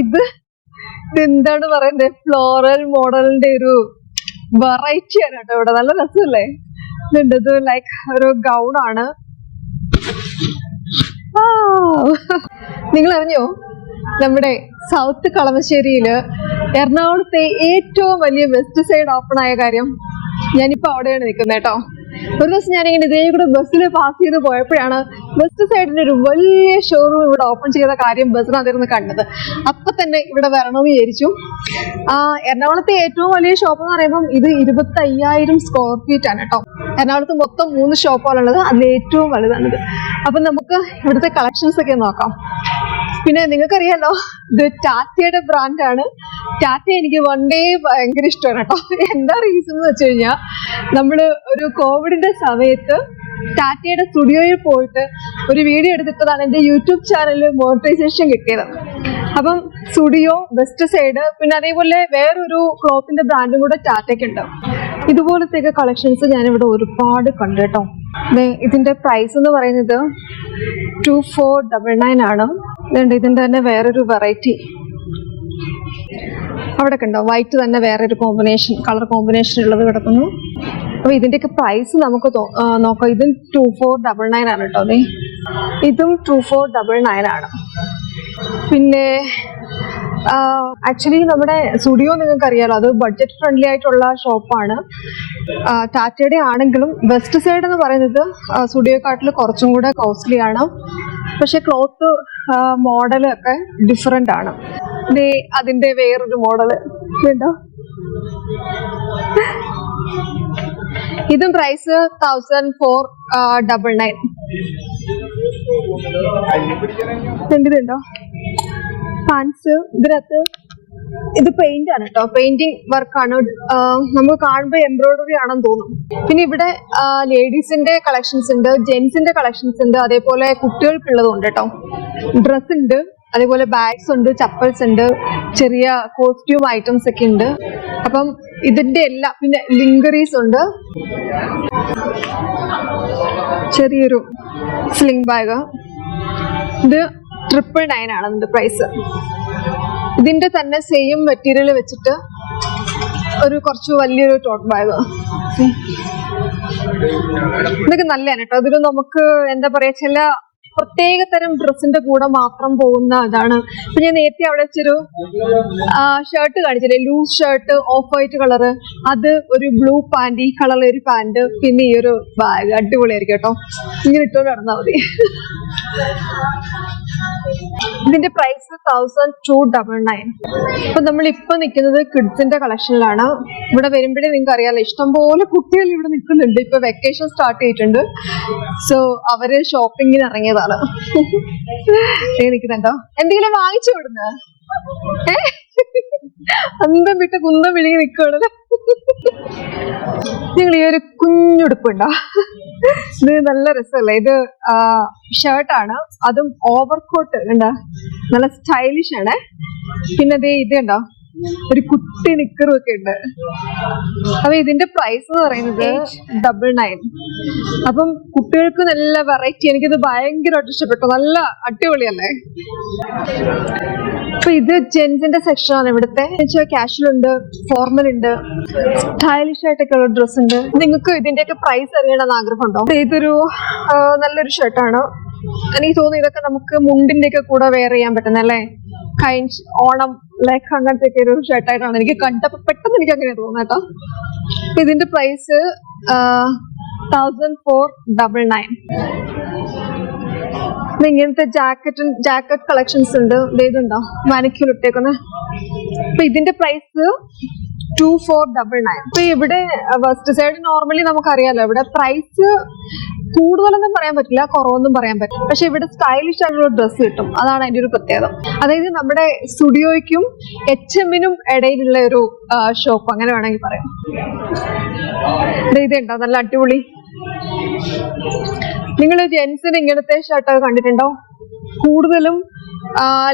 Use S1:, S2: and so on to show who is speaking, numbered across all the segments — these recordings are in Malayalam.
S1: ഇത് എന്താണ് പറയുന്നത് ഫ്ലോറൽ മോഡലിന്റെ ഒരു വെറൈറ്റി ആണ് കേട്ടോ ഇവിടെ. നല്ല രസമല്ലേ? ഇതുണ്ട്. ലൈക് ഒരു ഗൗൺ ആണ്. നിങ്ങൾ അറിഞ്ഞോ നമ്മുടെ സൗത്ത് കളമശ്ശേരിയിൽ എറണാകുളത്തെ ഏറ്റവും വലിയ വെസ്റ്റ് സൈഡ് ഓപ്പൺ ആയ കാര്യം ഞാനിപ്പോ അവിടെയാണ് നിൽക്കുന്നത് കേട്ടോ. ഒരു ദിവസം ഞാനിങ്ങനെ ഇതേ കൂടെ ബസ്സിൽ പാസ് ചെയ്ത് പോയപ്പോഴാണ് വെസ്റ്റ് സൈഡിന്റെ ഒരു വലിയ ഷോറൂം ഇവിടെ ഓപ്പൺ ചെയ്ത കാര്യം ബസ്സിനകത്തിരുന്ന് കണ്ടത്. അപ്പൊ തന്നെ ഇവിടെ വരണമെന്ന് വിചാരിച്ചു. എറണാകുളത്തെ ഏറ്റവും വലിയ ഷോപ്പ് എന്ന് പറയുമ്പോൾ ഇത് ഇരുപത്തി അയ്യായിരം സ്ക്വയർ ഫീറ്റ് ആണ് കേട്ടോ എറണാകുളത്ത് മൊത്തം മൂന്ന് ഷോപ്പുകളുള്ളത് അതിൽ ഏറ്റവും വലുതാണിത്. അപ്പൊ നമുക്ക് ഇവിടുത്തെ കളക്ഷൻസ് ഒക്കെ നോക്കാം. പിന്നെ നിങ്ങൾക്കറിയാലോ ഇത് ടാറ്റയുടെ ബ്രാൻഡാണ് ടാറ്റ എനിക്ക് വൺ ഡേ ഭയങ്കര ഇഷ്ടമാണ് കേട്ടോ. എന്താ റീസൺ എന്ന് വെച്ച് കഴിഞ്ഞാൽ നമ്മൾ ഒരു കോവിഡിന്റെ സമയത്ത് ടാറ്റയുടെ സ്റ്റുഡിയോയിൽ പോയിട്ട് ഒരു വീഡിയോ എടുത്തിട്ടതാണ് എന്റെ യൂട്യൂബ് ചാനലിൽ മോണിറ്റൈസേഷൻ കിട്ടിയത്. അപ്പം സ്റ്റുഡിയോ വെസ്റ്റ് സൈഡ് പിന്നെ അതേപോലെ വേറൊരു ക്ലോത്തിന്റെ ബ്രാൻഡും കൂടെ ടാറ്റയ്ക്ക് ഉണ്ട്. ഇതുപോലത്തെ കളക്ഷൻസ് ഞാൻ ഞാനിവിടെ ഒരുപാട് കണ്ടു കേട്ടോ. ഇതിന്റെ പ്രൈസ് എന്ന് പറയുന്നത് ടു ഫോർ ഡബിൾ നയൻ ആണ്. ഇതുണ്ട് ഇതിന്റെ തന്നെ വേറൊരു വെറൈറ്റി അവിടെ കണ്ടോ വൈറ്റ് തന്നെ വേറൊരു കോമ്പിനേഷൻ കളർ കോമ്പിനേഷൻ ഉള്ളത് കിടക്കുന്നു അപ്പൊ ഇതിന്റെയൊക്കെ പ്രൈസ് നമുക്ക് നോക്കാം. ഇതും ടു ഫോർ ഡബിൾ നയൻ ആണ് കേട്ടോ അതെ. ഇതും ടു ഫോർ ഡബിൾ നയൻ ആണ്. പിന്നെ ആക്ച്വലി നമ്മുടെ സ്റ്റുഡിയോ നിങ്ങൾക്ക് അറിയാലോ അത് ബഡ്ജറ്റ് ഫ്രണ്ട്ലി ആയിട്ടുള്ള ഷോപ്പാണ് ടാറ്റയുടെ ആണെങ്കിലും വെസ്റ്റ് സൈഡ് എന്ന് പറയുന്നത് സ്റ്റുഡിയോ സ്റ്റുഡിയോക്കാട്ടിൽ കുറച്ചും കൂടെ കോസ്റ്റ്ലി ആണ്. പക്ഷെ ക്ലോത്ത് മോഡൽ ഒക്കെ ഡിഫറെന്റ് ആണ്. ദേ അതിന്റെ വേറൊരു മോഡൽ ഉണ്ടോ ഇതും price thousand four double nine എന്തിനുണ്ടോ pants ഇതിനകത്ത് ഇത് പെയിന്റ് ആണ് കേട്ടോ പെയിന്റിംഗ് വർക്കാണ് നമുക്ക് കാണുമ്പോൾ എംബ്രോയിഡറി ആണെന്ന് തോന്നും. പിന്നെ ഇവിടെ ലേഡീസിന്റെ കളക്ഷൻസ് ഉണ്ട് ജെന്റ്സിന്റെ കളക്ഷൻസ് ഉണ്ട് അതേപോലെ കുട്ടികൾക്കുള്ളതുണ്ട് കേട്ടോ ഡ്രസ് ഉണ്ട് അതേപോലെ ബാഗ്സ് ഉണ്ട് ചപ്പൽസ് ഉണ്ട് ചെറിയ കോസ്റ്റ്യൂം ഐറ്റംസ് ഒക്കെ ഉണ്ട്. അപ്പം ഇതിന്റെ എല്ലാ പിന്നെ ലിങ്കറീസ് ഉണ്ട്. ചെറിയൊരു സ്ലിംഗ് ബാഗ് ഇത് ട്രിപ്പിൾ നയൻ ആണ് ഇതിന്റെ പ്രൈസ് ഇതിന്റെ തന്നെ സെയിം മെറ്റീരിയൽ വെച്ചിട്ട് ഒരു കുറച്ച് വലിയൊരു ടോട്ട് ബാഗ് ഇതൊക്കെ നല്ലതാണ് കേട്ടോ. അതൊരു നമുക്ക് എന്താ പറയാ ചില പ്രത്യേക തരം ഡ്രസ്സിന്റെ കൂടെ മാത്രം പോകുന്ന ഇതാണ്. ഇപ്പൊ ഞാൻ നേരത്തെ അവിടെ വെച്ചൊരു ഷർട്ട് കാണിച്ചില്ലേ? Loose shirt off white colour അത് ഒരു ബ്ലൂ പാന്റ് ഈ കളറിലെ ഒരു പാന്റ് പിന്നെ ഈ ഒരു ബാഗ് അടിപൊളിയായിരിക്കും കേട്ടോ. ഇങ്ങനെ ഇട്ടുകൊണ്ട് നടന്നാൽ മതി. ഇതിന്റെ price thousand two double nine അപ്പൊ നമ്മൾ ഇപ്പൊ നിൽക്കുന്നത് കിഡ്സിന്റെ കളക്ഷനിലാണ് ഇവിടെ വരുമ്പോഴേ നിങ്ങൾക്ക് അറിയാലോ ഇഷ്ടംപോലെ കുട്ടികൾ ഇവിടെ നിൽക്കുന്നുണ്ട്. ഇപ്പൊ വെക്കേഷൻ സ്റ്റാർട്ട് ചെയ്തിട്ടുണ്ട്. സോ അവർ ഷോപ്പിങ്ങിന് ഇറങ്ങിയതാണ്. നിൽക്കുന്നുണ്ടോ? എന്തെങ്കിലും വാങ്ങിച്ചു വിടുന്ന അന്തം വിട്ട് കുന്തം വിഴുങ്ങി നിൽക്കുകയാണല്ലോ നിങ്ങൾ ഈ ഒരു കുഞ്ഞുടുപ്പുണ്ടോ? ഇത് നല്ല രസമല്ലേ? ഇത് ആണ്. അതും ഓവർ കോട്ട് ഉണ്ടോ? നല്ല സ്റ്റൈലിഷ് ആണ്. പിന്നെ ഇത് ഇത് ഉണ്ടോ ഒരു കുട്ടി നിക്കറും ഒക്കെ ഉണ്ട്. അപ്പൊ ഇതിന്റെ പ്രൈസ് എന്ന് പറയുന്നത് ഡബിൾ നയൻ അപ്പം കുട്ടികൾക്ക് നല്ല വെറൈറ്റി എനിക്കിത് ഭയങ്കരമായിട്ട് ഇഷ്ടപ്പെട്ടു. നല്ല അടിപൊളിയല്ലേ? അപ്പൊ ഇത് ജെൻസിന്റെ സെക്ഷൻ ആണ് ഇവിടുത്തെ. കാഷ്വൽ ഉണ്ട് ഫോർമൽ ഉണ്ട്. സ്റ്റൈലിഷ് ആയിട്ടൊക്കെ ഉള്ള ഡ്രസ് ഉണ്ട്. നിങ്ങൾക്ക് ഇതിന്റെയൊക്കെ പ്രൈസ് അറിയണമെന്ന് ആഗ്രഹമുണ്ടോ? ഇതൊരു നല്ലൊരു ഷർട്ടാണ് എനിക്ക് തോന്നുന്നു ഇതൊക്കെ നമുക്ക് മുണ്ടിന്റെ ഒക്കെ കൂടെ വെയർ ചെയ്യാൻ പറ്റുന്ന കഴിഞ്ഞ ഓണം ലൈക്ക് അങ്ങനത്തെ ഒക്കെ ഒരു ഷർട്ടായിട്ടാണ് എനിക്ക് കണ്ടപ്പോ പെട്ടെന്ന് എനിക്ക് അങ്ങനെ തോന്നുന്നു കേട്ടോ. ഇതിന്റെ price thousand four double nine ഇങ്ങനത്തെ ജാക്കറ്റ് ജാക്കറ്റ് കളക്ഷൻസ് ഉണ്ട്. ഇതുണ്ടോ? മാനിക്യൂർ ഇട്ടേക്കുന്ന. അപ്പൊ ഇതിന്റെ price two four double nine ഇപ്പൊ ഇവിടെ വെസ്റ്റ് സൈഡ് നോർമലി നമുക്കറിയാലോ ഇവിടെ പ്രൈസ് കൂടുതലൊന്നും പറയാൻ പറ്റില്ല കുറവൊന്നും പറയാൻ പറ്റില്ല. പക്ഷെ ഇവിടെ സ്റ്റൈലിഷ് ആയിട്ടുള്ള ഡ്രസ്സ് കിട്ടും. അതാണ് അതിന്റെ ഒരു പ്രത്യേകത. അതായത് നമ്മുടെ സ്റ്റുഡിയോയ്ക്കും എച്ച് എമ്മിനും ഇടയിലുള്ള ഒരു ഷോപ്പ് അങ്ങനെ വേണമെങ്കിൽ പറയാം. ദേ ഉണ്ടോ നല്ല അടിപൊളി. നിങ്ങൾ ജെൻസിന് ഇങ്ങനത്തെ ഷർട്ടൊക്കെ കണ്ടിട്ടുണ്ടോ? കൂടുതലും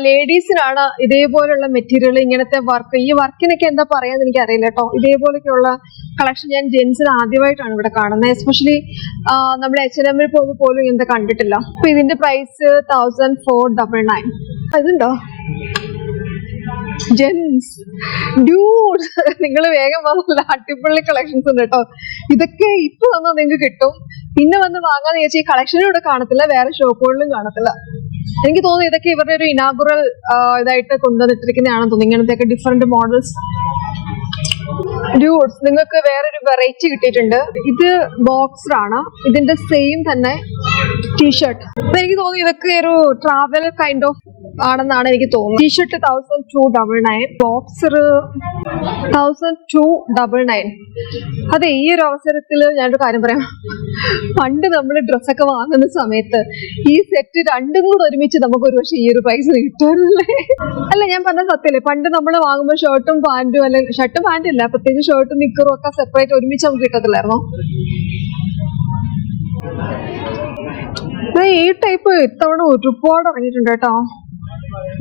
S1: ലേഡീസിനാണ് ഇതേപോലെയുള്ള മെറ്റീരിയൽ ഇങ്ങനത്തെ വർക്ക് ഈ വർക്കിനൊക്കെ എന്താ പറയാന്ന് എനിക്ക് അറിയില്ല കേട്ടോ ഇതേപോലെയൊക്കെയുള്ള കളക്ഷൻ ഞാൻ ജെൻസിന് ആദ്യമായിട്ടാണ് ഇവിടെ കാണുന്നത്. എസ്പെഷ്യലി നമ്മൾ എച്ച് എൻ എമ്മിൽ പോകുമ്പോൾ പോലും ഇങ്ങനത്തെ കണ്ടിട്ടില്ല. അപ്പൊ ഇതിന്റെ price thousand four double nine അതുണ്ടോ ജെൻസ് ഡ്യൂഡ് നിങ്ങൾ വേഗം വന്നുള്ള അടിപൊളി കളക്ഷൻസ് ഉണ്ട് കേട്ടോ ഇതൊക്കെ ഇപ്പൊ വന്നാൽ നിങ്ങൾക്ക് കിട്ടും. പിന്നെ വന്ന് വാങ്ങാന്ന് ചോദിച്ചാൽ ഈ കളക്ഷനും ഇവിടെ കാണത്തില്ല വേറെ ഷോപ്പുകളിലും കാണത്തില്ല. എനിക്ക് തോന്നുന്നു ഇതൊക്കെ ഇവരുടെ ഒരു ഇനാഗുറൽ ഇതായിട്ട് കൊണ്ടുവന്നിട്ടിരിക്കുന്നതാണെന്ന് തോന്നുന്നു. ഇങ്ങനത്തെ ഡിഫറെന്റ് മോഡൽസ് ഡ്യൂഡ്സ് നിങ്ങൾക്ക് വേറൊരു വെറൈറ്റി കിട്ടിയിട്ടുണ്ട്. ഇത് ബോക്സർ ആണ് ഇതിന്റെ സെയിം തന്നെ ടീഷർട്ട് എനിക്ക് തോന്നുന്നു ഇതൊക്കെ ഒരു ട്രാവൽ കൈൻഡ് ഓഫ് ആണെന്നാണ് എനിക്ക് തോന്നുന്നത്. T shirt thousand two double nine boxer thousand two double nine അതെ ഈ ഒരു അവസരത്തിൽ ഞാനൊരു കാര്യം പറയാം. പണ്ട് നമ്മൾ ഡ്രസ്സൊക്കെ വാങ്ങുന്ന സമയത്ത് ഈ സെറ്റ് രണ്ടും കൂടെ ഒരുമിച്ച് നമുക്ക് ഒരു പക്ഷേ ഈ ഒരു പ്രൈസ് കിട്ടുമല്ലേ അല്ല ഞാൻ പറഞ്ഞ സത്യല്ലേ പണ്ട് നമ്മൾ വാങ്ങുമ്പോൾ ഷർട്ടും പാന്റും അല്ലെങ്കിൽ ഷർട്ടും പാന്റും ഇല്ല പ്രത്യേകിച്ച് ഷർട്ടും നിക്കറും ഒക്കെ സെപ്പറേറ്റ് ഒരുമിച്ച് നമുക്ക് കിട്ടത്തില്ലായിരുന്നോ? ഈ ടൈപ്പ് ഇത്തവണ ഒരുപാട് ഇറങ്ങിയിട്ടുണ്ട് കേട്ടോ.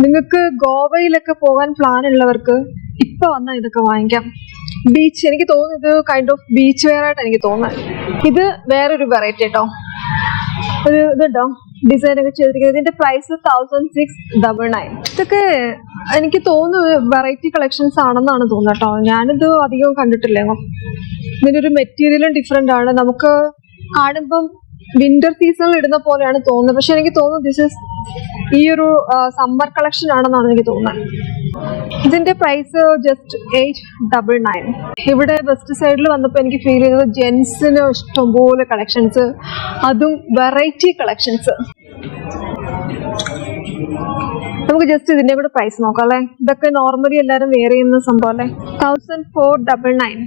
S1: നിങ്ങൾക്ക് ഗോവയിലൊക്കെ പോകാൻ പ്ലാൻ ഉള്ളവർക്ക് ഇപ്പൊ വന്നാൽ ഇതൊക്കെ വാങ്ങിക്കാം. ബീച്ച് എനിക്ക് തോന്നുന്നു ഇത് കൈൻഡ് ഓഫ് ബീച്ച് വെയർ ആയിട്ട് എനിക്ക് തോന്നുന്നു ഇത് വേറൊരു വെറൈറ്റി കേട്ടോ ഒരു ഇതുണ്ടോ? ഡിസൈൻ ഒക്കെ ചെയ്തിരിക്കുന്നത്. ഇതിന്റെ price thousand six double nine ഇതൊക്കെ എനിക്ക് തോന്നുന്നു വെറൈറ്റി കളക്ഷൻസ് ആണെന്നാണ് തോന്നുന്നത് കേട്ടോ ഞാനിത് അധികം കണ്ടിട്ടില്ല. ഇതിന്റെ ഒരു മെറ്റീരിയലും ഡിഫറെന്റ് ആണ്. നമുക്ക് കാണുമ്പം വിന്റർ സീസണിൽ ഇടുന്ന പോലെയാണ് തോന്നുന്നത്. പക്ഷെ എനിക്ക് തോന്നുന്നു ദിസ് ഇസ് ഈ ഒരു സമ്മർ കളക്ഷൻ ആണെന്നാണ് എനിക്ക് തോന്നുന്നത്. ഇതിന്റെ price just eight double nine ഇവിടെ വെസ്റ്റ് സൈഡിൽ വന്നപ്പോൾ എനിക്ക് ഫീൽ ചെയ്തത് ജെൻസിന് ഇഷ്ടംപോലെ കളക്ഷൻസ് അതും വെറൈറ്റി കളക്ഷൻസ് നമുക്ക് ജസ്റ്റ് ഇതിന്റെ കൂടെ പ്രൈസ് നോക്കാം അല്ലെ? ഇതൊക്കെ നോർമലി എല്ലാവരും വെയർ ചെയ്യുന്ന സംഭവം അല്ലേ? Thousand four double nine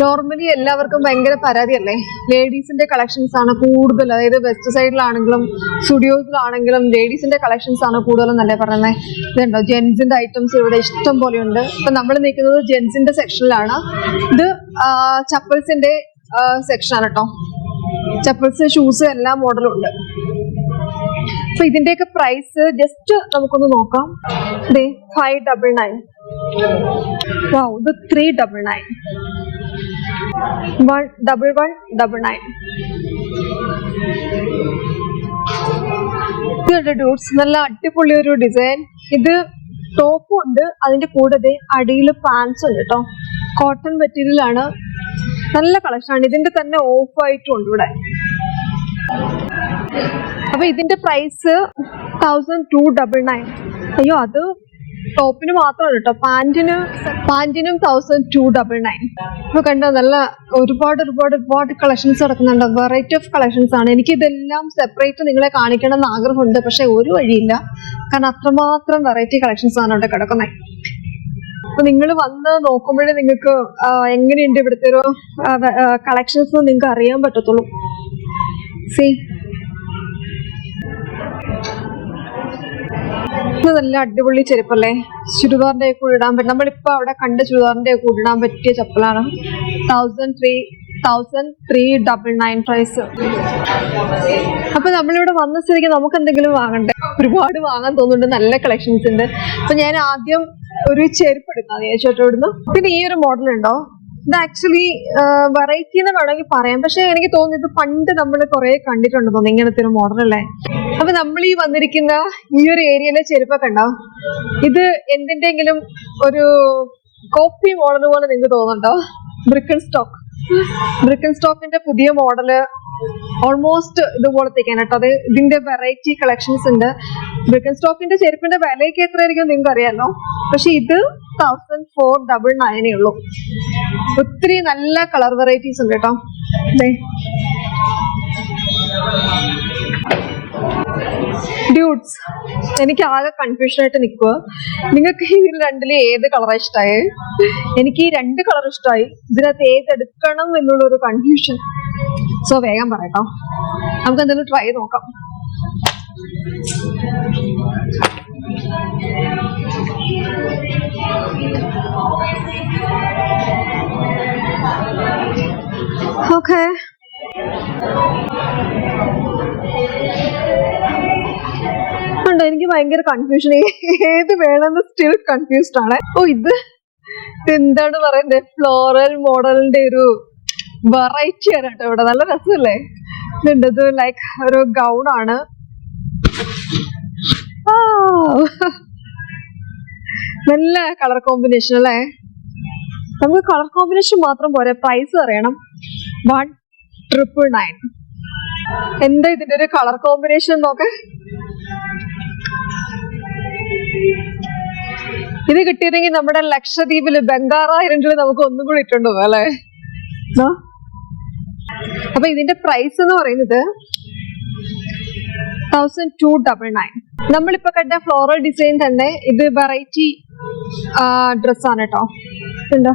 S1: normally എല്ലാവർക്കും ഭയങ്കര പരാതിയല്ലേ? ലേഡീസിന്റെ കളക്ഷൻസ് ആണ് കൂടുതൽ. അതായത് വെസ്റ്റ് സൈഡിലാണെങ്കിലും സ്റ്റുഡിയോസിലാണെങ്കിലും ലേഡീസിന്റെ കളക്ഷൻസ് ആണ് കൂടുതലും നല്ല പറയുന്നത് ഇതുണ്ടോ? ജെൻസിന്റെ ഐറ്റംസ് ഇവിടെ ഇഷ്ടം പോലെ ഉണ്ട് ഇപ്പൊ നമ്മൾ നിൽക്കുന്നത് ജെൻസിന്റെ സെക്ഷനിലാണ് ഇത് ചപ്പൽസിന്റെ സെക്ഷൻ ആണ് കേട്ടോ ചപ്പൽസ് ഷൂസ് എല്ലാ മോഡലും ഉണ്ട്. അപ്പൊ ഇതിന്റെയൊക്കെ പ്രൈസ് ജസ്റ്റ് നമുക്കൊന്ന് നോക്കാം. ഫൈവ് ഡബിൾ നയൻ ഇത് three double nine one double nine ഇതുണ്ട് ഡ്യൂട്ട്സ് നല്ല അടിപൊളി ഒരു ഡിസൈൻ ഇത് ടോപ്പും ഉണ്ട്. അതിന്റെ കൂടെ അടിയിൽ പാൻസ് ഉണ്ട് കേട്ടോ കോട്ടൺ മെറ്റീരിയൽ ആണ്. നല്ല കളക്ഷൻ ആണ്. ഇതിന്റെ തന്നെ ഓഫ് ആയിട്ടും ഉണ്ട് ഇവിടെ. അപ്പൊ ഇതിന്റെ price thousand two double nine അയ്യോ അത് ടോപ്പിന് മാത്രമാണ് കേട്ടോ. പാന്റിന് പാന്റിനും തൗസൻഡ് ടു ഡബിൾ നയൻ ഇപ്പൊ കണ്ടോ നല്ല ഒരുപാട് ഒരുപാട് ഒരുപാട് കളക്ഷൻസ് നടക്കുന്നുണ്ട്. വെറൈറ്റി ഓഫ് കളക്ഷൻസ് ആണ്. എനിക്ക് ഇതെല്ലാം സെപ്പറേറ്റ് നിങ്ങളെ കാണിക്കണം എന്ന് ആഗ്രഹമുണ്ട്. പക്ഷെ ഒരു വഴിയില്ല. കാരണം അത്രമാത്രം വെറൈറ്റി കളക്ഷൻസ് ആണ് അവിടെ കിടക്കുന്നത്. അപ്പൊ നിങ്ങൾ വന്ന് നോക്കുമ്പോഴേ നിങ്ങൾക്ക് എങ്ങനെയുണ്ട് ഇവിടുത്തെ ഒരു കളക്ഷൻസ് നിങ്ങൾക്ക് അറിയാൻ പറ്റത്തുള്ളൂ. സി ഇത് നല്ല അടിപൊളി ചെരുപ്പല്ലേ? ചുരിദാറിന്റെ കൂടെ ഇടാൻ പറ്റും നമ്മളിപ്പോ അവിടെ കണ്ട ചുരിദാറിന്റെ കൂടെ ഇടാൻ പറ്റിയ ചപ്പലാണ്. Thousand three thousand three double nine price അപ്പൊ നമ്മളിവിടെ വന്ന സ്ഥിതിക്ക് നമുക്ക് എന്തെങ്കിലും വാങ്ങണ്ടേ? ഒരുപാട് വാങ്ങാൻ തോന്നുന്നുണ്ട് നല്ല കളക്ഷൻസ് ഉണ്ട്. അപ്പൊ ഞാൻ ആദ്യം ഒരു ചെരുപ്പ് എടുക്കാം ചേച്ചോട്ടോ ഇവിടുന്ന്. പിന്നെ ഈ ഒരു മോഡൽ ഉണ്ടോ? ഇത് ആക്ച്വലി വെറൈറ്റി എന്ന് വേണമെങ്കിൽ പറയാം. പക്ഷെ എനിക്ക് തോന്നുന്നു ഇത് പണ്ട് നമ്മൾ കുറെ കണ്ടിട്ടുണ്ട് തോന്നുന്നു. ഇങ്ങനത്തെ ഒരു മോഡൽ അല്ലേ? അപ്പൊ നമ്മൾ ഈ വന്നിരിക്കുന്ന ഈ ഒരു ഏരിയയിലെ ചെരുപ്പൊക്കെ ഉണ്ടോ? ഇത് എന്തിന്റെങ്കിലും ഒരു കോപ്പി മോഡൽ പോലെ നിങ്ങൾക്ക് തോന്നുന്നുണ്ടോ? ബ്രിക്കൻ സ്റ്റോക്ക് ബ്രിക്കൻ സ്റ്റോക്കിന്റെ പുതിയ മോഡൽ ഓൾമോസ്റ്റ് ഇതുപോലത്തേക്കാണ് കേട്ടോ. അത് ഇതിന്റെ വെറൈറ്റി കളക്ഷൻസ് ഉണ്ട്. ബ്രിക്കൻ സ്റ്റോക്കിന്റെ ചെരുപ്പിന്റെ വിലയൊക്കെ എത്രയായിരിക്കും നിങ്ങൾക്ക് അറിയാലോ പക്ഷെ ഇത് തൗസൻഡ് ഫോർ ഡബിൾ നയനേ ഉള്ളൂ. ഒത്തിരി നല്ല കളർ വെറൈറ്റീസ് ഉണ്ട് കേട്ടോ. ഡ്യൂട്ട്സ് എനിക്ക് ആകെ കൺഫ്യൂഷൻ ആയിട്ട് നിൽക്കുക നിങ്ങൾക്ക് ഈ രണ്ടിൽ ഏത് കളറാ ഇഷ്ടമായി എനിക്ക് ഈ രണ്ട് കളർ ഇഷ്ടമായി ഇതിനകത്ത് ഏതെടുക്കണം എന്നുള്ളൊരു കൺഫ്യൂഷൻ സോ വേഗം പറയട്ടോ. നമുക്ക് എന്തെങ്കിലും ട്രൈ നോക്കാം. ഓക്കെ കണ്ടോ എനിക്ക് ഭയങ്കര കൺഫ്യൂഷൻ ഏത് വേണമെന്ന് സ്റ്റിൽ കൺഫ്യൂസ്ഡ് ആണ്. ഓ ഇത് എന്താണ് പറയുന്നത്? ഫ്ലോറൽ മോഡലിന്റെ ഒരു വെറൈറ്റി ആണ് കേട്ടോ ഇവിടെ. നല്ല രസമല്ലേ? ഇതുണ്ട്. ഇത് ലൈക്ക് ഒരു ഗൗൺ ആണ്. നല്ല കളർ കോമ്പിനേഷൻ അല്ലേ? നമുക്ക് കളർ കോമ്പിനേഷൻ മാത്രം പോരെ. പ്രൈസ് അറിയണം. വൺ ട്രിപ്പിൾ നയൻ എന്താ ഇതിന്റെ ഒരു കളർ കോമ്പിനേഷൻ നോക്കെ. ഇത് കിട്ടിയിരുന്നെങ്കിൽ നമ്മുടെ ലക്ഷദ്വീപിൽ ബംഗാറായിരം രൂപ നമുക്ക് ഒന്നും കൂടി ഇട്ടുണ്ടോ അല്ലേ. അപ്പൊ ഇതിന്റെ പ്രൈസ് എന്ന് പറയുന്നത് തൗസൻഡ് ടു ഡബിൾ നയൻ നമ്മളിപ്പോ കണ്ട ഫ്ലോറൽ ഡിസൈൻ തന്നെ ഇത് വെറൈറ്റി ഡ്രസ്സാണ് കേട്ടോ ഉണ്ടോ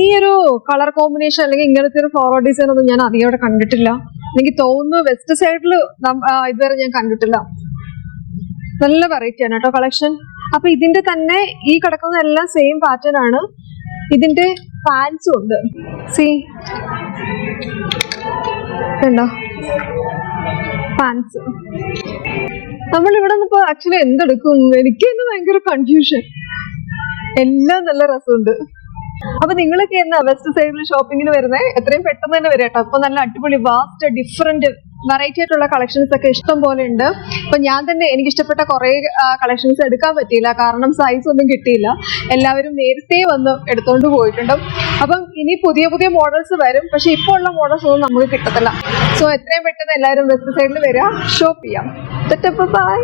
S1: ഈ ഒരു കളർ കോമ്പിനേഷൻ അല്ലെങ്കിൽ ഇങ്ങനത്തെ ഒരു ഫ്ലോറൽ ഡിസൈൻ ഒന്നും ഞാൻ അധികം ഇവിടെ കണ്ടിട്ടില്ല. എനിക്ക് തോന്നുന്നു വെസ്റ്റ് സൈഡിൽ ഇതുവരെ ഞാൻ കണ്ടിട്ടില്ല. നല്ല വെറൈറ്റിയാണ് കേട്ടോ കളക്ഷൻ അപ്പൊ ഇതിന്റെ തന്നെ ഈ കിടക്കുന്ന എല്ലാം സെയിം പാറ്റേൺ ആണ്. ഇതിന്റെ പാൻസും ഉണ്ട്. സി കണ്ടോ? പാൻസ് നമ്മൾ ഇവിടെ ഇപ്പൊ ആക്ച്വലി എന്തെടുക്കും? എനിക്ക് തന്നെ ഭയങ്കര കൺഫ്യൂഷൻ എല്ലാം നല്ല രസമുണ്ട്. അപ്പൊ നിങ്ങളൊക്കെ എന്നാ വെസ്റ്റ് സൈഡിൽ ഷോപ്പിങ്ങിന് വരുന്നത് എത്രയും പെട്ടെന്ന് തന്നെ വരാം കേട്ടോ അപ്പൊ നല്ല അടിപൊളി വാസ്റ്റ് ഡിഫറെന്റ് വെറൈറ്റി ആയിട്ടുള്ള കളക്ഷൻസ് ഒക്കെ ഇഷ്ടം പോലെ ഉണ്ട്. അപ്പൊ ഞാൻ തന്നെ എനിക്ക് ഇഷ്ടപ്പെട്ട കുറെ കളക്ഷൻസ് എടുക്കാൻ പറ്റിയില്ല. കാരണം സൈസ് ഒന്നും കിട്ടിയില്ല. എല്ലാവരും നേരത്തെ വന്ന് എടുത്തോണ്ട് പോയിട്ടുണ്ട്. അപ്പം ഇനി പുതിയ പുതിയ മോഡൽസ് വരും. പക്ഷെ ഇപ്പോൾ ഉള്ള മോഡൽസ് ഒന്നും നമുക്ക് കിട്ടത്തില്ല. സോ എത്രയും പെട്ടെന്ന് എല്ലാവരും വെസ്റ്റ് സൈഡിൽ വരിക. ഷോപ്പ് ചെയ്യാം. ബൈ